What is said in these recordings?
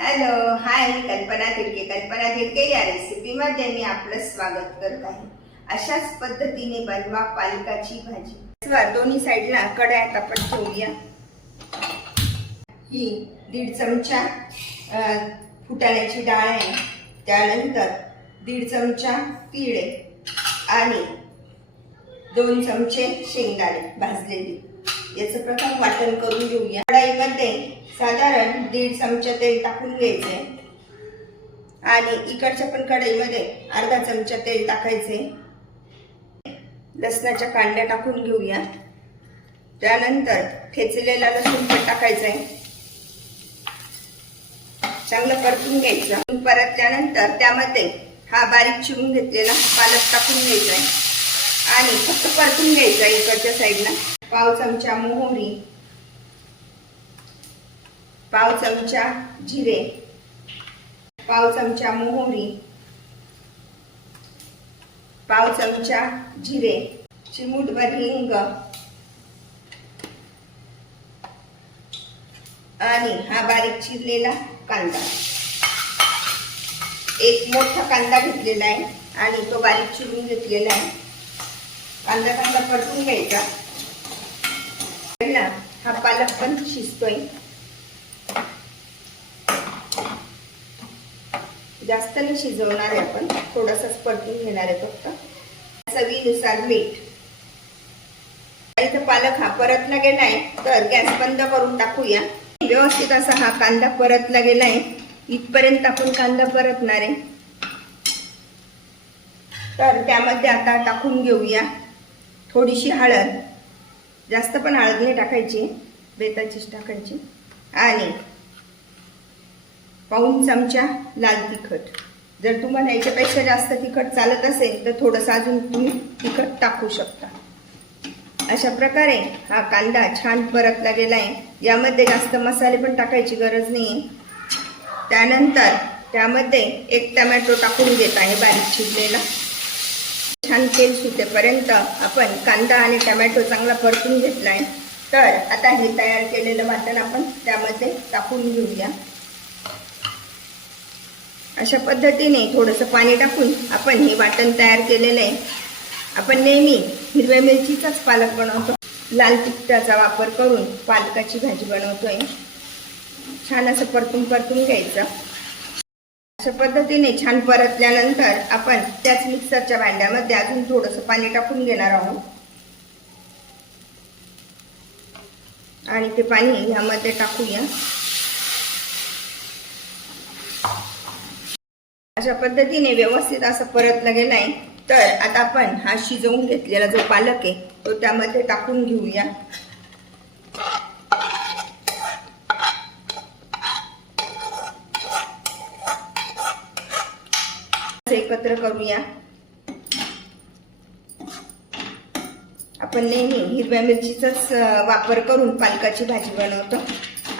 Hello hi कल्पना तिडके. कल्पना तिडके या रेसिपीमध्ये मी आपलं स्वागत करत आहे. अशाच पद्धतीने बनवा पालकाची भाजी. दोन्ही साईडला कढयात आपण ठेवूया. ही दीड चमचा फुटाण्याची डाळ आहे. त्यानंतर दीड चमचा तीळ आणि दोन चमचे शेंगदाणे भाजलेली. याचं प्रथम वाटण करून घेऊया. कढाईमध्ये साधारण दीड चमचा तेल टाकून घ्यायचे. आणि इकडच्या पण कढईमध्ये अर्धा चमचा तेल टाकायचे. लसणाच्या कांड्या टाकून घेऊया. त्यानंतर ठेचलेला लसूण पण टाकायचा आहे चांगलं परतून घ्यायचं. परत त्यानंतर त्यामध्ये हा बारीक चिरून घेतलेला पालक टाकून घ्यायचा आहे आणि फक्त परतून घ्यायचा इकडच्या साईडला. पाव चमचा मोहरी पाव चमचा जिरे पाव चमचा मोहरी पाव चमचा जिरे चिमूटभर हिंग आणि हा बारीक चिरलेला कांदा. एक मोठा कांदा घेतलेला आहे आणि तो बारीक चिरून घेतलेला आहे. कांदा कांदा परतून घ्यायचा. पहिला हा पालक पण शिजतोय. जास्त नाही शिजवणार आहे आपण थोडासाच परतून घेणार आहे फक्त. चवीनुसार मीठ. इथं पालक हा परतला गेलाय तर गॅस बंद करून टाकूया. व्यवस्थित असा हा कांदा परतला गेलाय इथपर्यंत आपण कांदा परतणार आहे. तर त्यामध्ये आता टाकून घेऊया थोडीशी हळद. जास्त पण हळद नाही टाकायची बेताचीच टाकायची. आणि पाऊन चमचा लाल तिखट. जर तुम्हाला याच्यापेक्षा जास्त तिखट चालत असेल तर थोडंसं अजून तुम्ही तिखट टाकू शकता. अशा प्रकारे हा कांदा छान परतला गेला आहे. यामध्ये जास्त मसाले पण टाकायची गरज नाही त्यानंतर त्यामध्ये एक टमॅटो टाकून घेत आहे बारीक चिरलेला. छान तेल सुटेपर्यंत आपण कांदा आणि टमॅटो चांगला परतून घेतला आहे. तर आता हे तयार केलेलं वाटण आपण त्यामध्ये टाकून घेऊया. अशा पद्धतीने थोडंसं पाणी टाकून आपण हे वाटण तयार केलेलं आहे. आपण नेहमी हिरव्या मिरचीचाच पालक बनवतो. लाल तिखटाचा वापर करून पालकाची भाजी बनवतोय. छान असं परतून परतून घ्यायचं. अशा पद्धतीने छान परतल्यानंतर आपण त्याच मिक्सरच्या भांड्यामध्ये अजून थोडंसं पाणी टाकून घेणार आहोत. आणि ते पाणी ह्यामध्ये टाकूया. अशा पद्धतीने व्यवस्थित असं परतलं गेलं आहे. तर आता आपण हा शिजवून घेतलेला जो पालक आहे तो त्यामध्ये टाकून घेऊया. एकत्र करूया. आपण नेहमी हिरव्या मिरचीचाच वापर करून पालकाची भाजी बनवतो.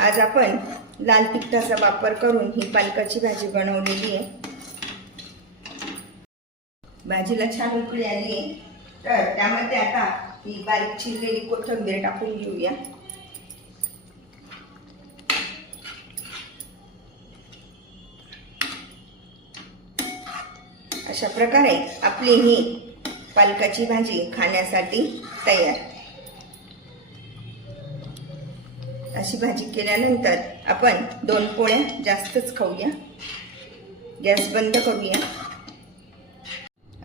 आज आपण लाल तिखटाचा वापर करून ही पालकाची भाजी बनवलेली आहे. भाजीला छान उकळी आली आहे. तर त्यामध्ये आता ही बारीक चिरलेली कोथिंबीर टाकून घेऊया. अशा प्रकारे आपली ही पालकाची भाजी खाण्यासाठी तयार. अशी भाजी केल्यानंतर आपण दोन पोळ्या जास्तच खाऊया. गॅस बंद करूया.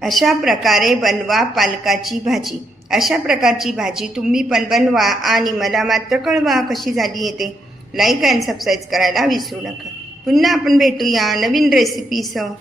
अशा प्रकारे बनवा पालकाची भाजी. अशा प्रकारची भाजी तुम्ही पण बनवा आणि मला मात्र कळवा कशी झाली येते लाईक अँड सबस्क्राईब करायला विसरू नका. पुन्हा आपण भेटूया नवीन रेसिपीसह